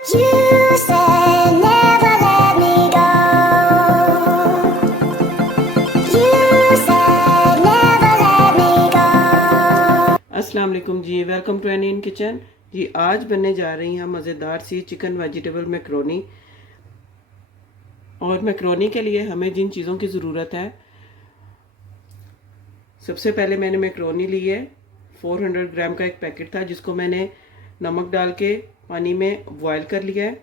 You said never let me go. You said never let me go. अस्सलाम वालेकुम जी, welcome to N in kitchen जी। आज बनने जा रही हैं मज़ेदार सी चिकन वेजिटेबल मैक्रोनी। और मैक्रोनी के लिए हमें जिन चीज़ों की ज़रूरत है, सबसे पहले मैंने मैक्रोनी ली है। 400 ग्राम का एक पैकेट था, जिसको मैंने नमक डाल के पानी में बॉयल कर लिया है।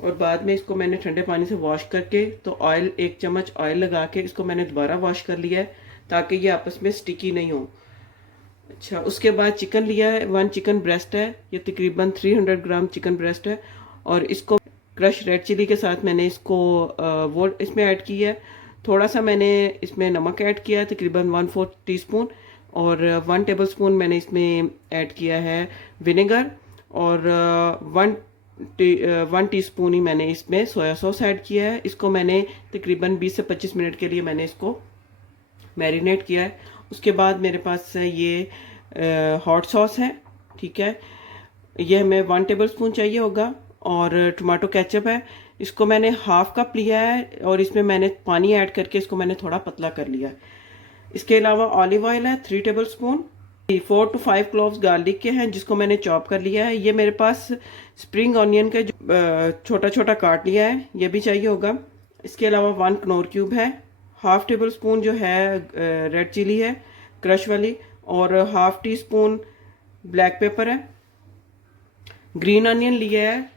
और बाद में इसको मैंने ठंडे पानी से वॉश करके, तो ऑयल 1 चम्मच ऑयल लगा के इसको मैंने दोबारा वॉश कर लिया है, ताकि ये आपस में स्टिकी नहीं हो। अच्छा, उसके बाद चिकन लिया है। 1 चिकन ब्रेस्ट है, ये तकरीबन 300 ग्राम चिकन ब्रेस्ट है। और इसको क्रश रेड चिली के साथ मैंने इसको वो इसमें ऐड किया है। थोड़ा सा मैंने इसमें नमक ऐड किया है, तकरीबन 1/4 टीस्पून। और 1 टेबल स्पून मैंने इसमें ऐड किया है विनेगर। और 1 टीस्पून ही मैंने इसमें सोया सॉस ऐड किया है। इसको मैंने तकरीबन 20 से 25 मिनट के लिए मैंने इसको मैरिनेट किया है। उसके बाद मेरे पास ये हॉट सॉस है, ठीक है। ये हमें 1 टेबल स्पून चाहिए होगा। और टमाटो केचप है, इसको मैंने हाफ कप लिया है। और इसमें मैंने पानी ऐड करके इसको मैंने थोड़ा पतला कर लिया है। इसके अलावा ऑलिव ऑयल है 3 table spoon. 4 to 5 cloves garlic के हैं, जिसको मैंने चॉप कर लिया है। ये मेरे पास स्प्रिंग ऑनियन का जो छोटा छोटा काट लिया है, ये भी चाहिए होगा। इसके अलावा 1 कनौर क्यूब है। हाफ टेबल स्पून जो है रेड चिली है, क्रश वाली। और half tea spoon black pepper है। ग्रीन अनियन लिया है,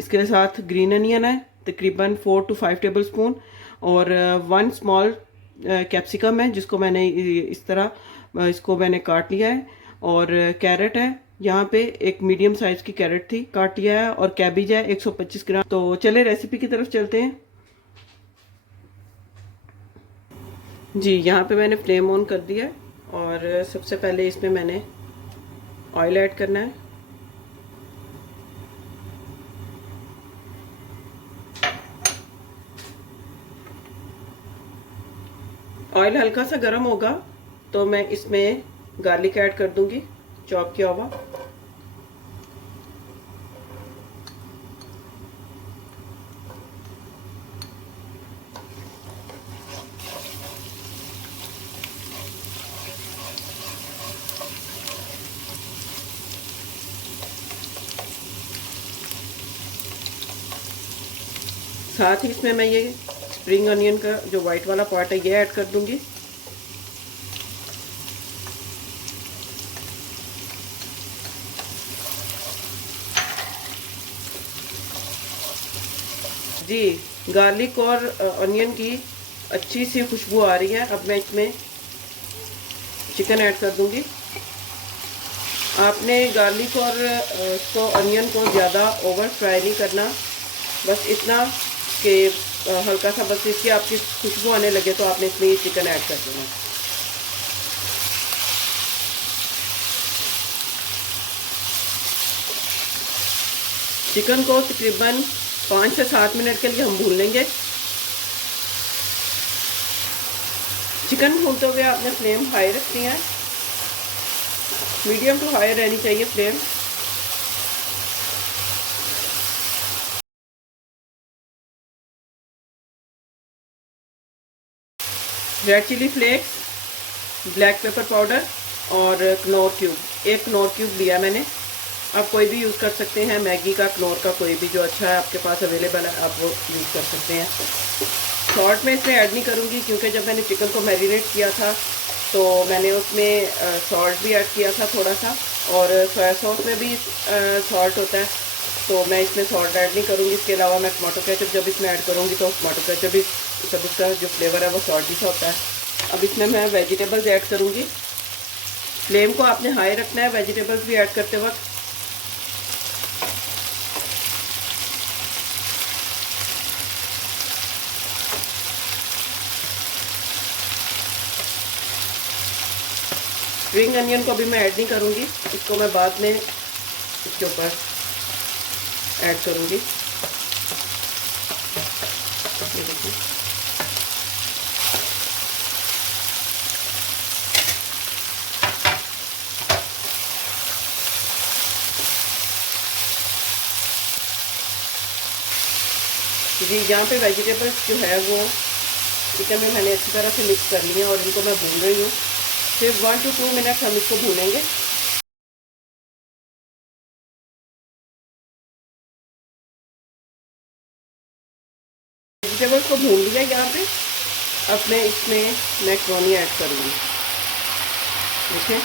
इसके साथ ग्रीन अनियन है, तकरीबन 4 to 5 टेबल स्पून। और 1 स्मॉल कैप्सिकम है, जिसको मैंने इस तरह इसको मैंने काट लिया है। और कैरेट है, यहाँ पे एक मीडियम साइज की कैरेट थी, काट लिया है। और कैबिज है 125 ग्राम। तो चले रेसिपी की तरफ चलते हैं जी। यहाँ पे मैंने फ्लेम ऑन कर दिया है। और सबसे पहले इसमें मैंने ऑयल ऐड करना है। ऑयल हल्का सा गर्म होगा तो मैं इसमें गार्लिक ऐड कर दूंगी, चॉप किया हुआ। साथ ही इसमें मैं ये स्प्रिंग अनियन का जो वाइट वाला पार्ट है, ये ऐड कर दूंगी। जी, गार्लिक और अनियन की अच्छी सी खुशबू आ रही है। अब मैं इसमें चिकन ऐड कर दूंगी। आपने गार्लिक और तो अनियन को ज़्यादा ओवर फ्राई नहीं करना, बस इतना कि हल्का सा बस इसकी आपकी खुशबू आने लगे तो आपने इसमें ये चिकन ऐड कर देना। चिकन को तकरीबन 5 से 7 मिनट के लिए हम भून लेंगे। चिकन भूनते हुए आपने फ्लेम हाई रखनी है, मीडियम टू हाई रहनी चाहिए flame. Red chilli flakes, black pepper powder और कनौर क्यूब, 1 कनौर क्यूब लिया मैंने। आप कोई भी यूज़ कर सकते हैं, मैगी का, कनौर का, कोई भी जो अच्छा है आपके पास अवेलेबल है आप वो यूज़ कर सकते हैं। सॉल्ट मैं इसमें ऐड नहीं करूँगी, क्योंकि जब मैंने चिकन को मैरिनेट किया था तो मैंने उसमें सॉल्ट भी ऐड किया था थोड़ा सा। और सोया सॉस में भी सॉल्ट होता है, तो मैं इसमें सॉल्ट ऐड नहीं करूँगी। इसके अलावा मैं टमाटो केचप जब इसमें ऐड करूँगी तो टमाटो केचप भी सब इसका जो फ्लेवर है वो सॉल्टी सा होता है। अब इसमें मैं वेजिटेबल्स ऐड करूँगी। फ्लेम को आपने हाई रखना है वेजिटेबल्स भी ऐड करते वक्त। स्प्रिंग अनियन को अभी मैं ऐड नहीं करूँगी, इसको मैं बाद में इसके ऊपर ऐड करूँगी। जी यहाँ पे वेजिटेबल्स जो है वो चिकन में मैंने अच्छी तरह से मिक्स कर लिए और इनको मैं भून रही हूँ। सिर्फ 1 to 2 मिनट हम इसको भूनेंगे। वेजिटेबल्स को भून लिया यहाँ पे। अब मैं इसमें मैक्रोनी ऐड करूँगी। देखिए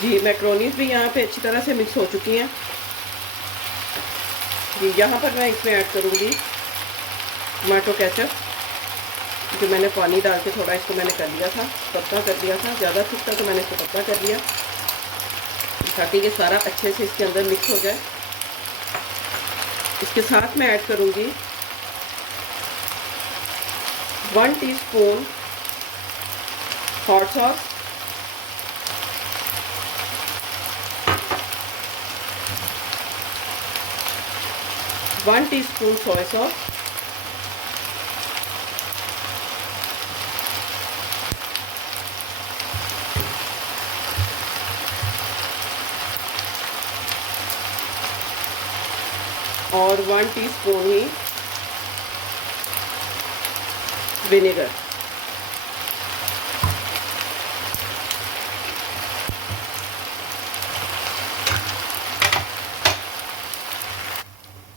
जी मैक्रोनीज भी यहाँ पे अच्छी तरह से मिक्स हो चुकी हैं। जी यहाँ पर मैं इसमें ऐड करूँगी टमाटो केचप, जो मैंने पानी डाल के थोड़ा इसको मैंने कर लिया था, पतला कर दिया था। ज़्यादा थिक था तो मैंने इसको पतला कर दिया ताकि ये सारा अच्छे से इसके अंदर मिक्स हो जाए। इसके साथ मैं ऐड करूँगी 1 teaspoon hot sauce, 1 teaspoon soya sauce, और 1 टीस्पून ही विनेगर।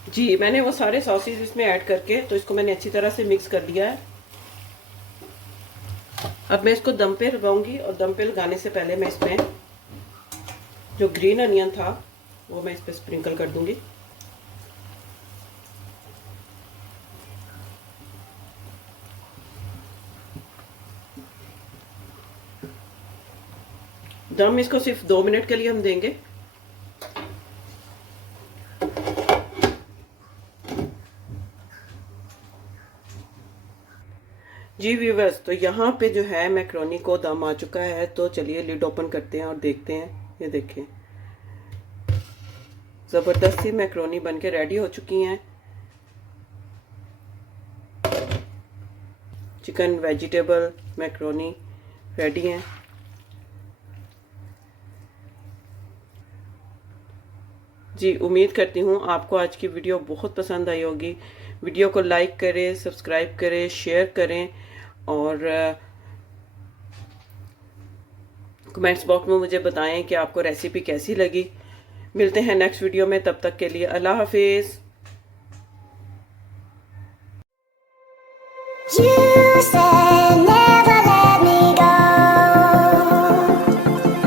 जी मैंने वो सारे सॉसेज इसमें ऐड करके तो इसको मैंने अच्छी तरह से मिक्स कर लिया है। अब मैं इसको दम पे लगाऊंगी और दम पे लगाने से पहले मैं इसमें जो ग्रीन अनियन था वो मैं इस पे स्प्रिंकल कर दूंगी। दम इसको सिर्फ 2 मिनट के लिए हम देंगे। जी व्यूवर्स, तो यहाँ पे जो है मैक्रोनी को दम आ चुका है, तो चलिए लिड ओपन करते हैं और देखते हैं। ये देखें ज़बरदस्त सी मैक्रोनी बनके रेडी हो चुकी हैं। चिकन वेजिटेबल मैक्रोनी रेडी हैं। जी उम्मीद करती हूँ आपको आज की वीडियो बहुत पसंद आई होगी। वीडियो को लाइक करें, सब्सक्राइब करें, शेयर करें और कमेंट्स बॉक्स में मुझे बताएं कि आपको रेसिपी कैसी लगी। मिलते हैं नेक्स्ट वीडियो में, तब तक के लिए अल्लाह हाफिज़। You said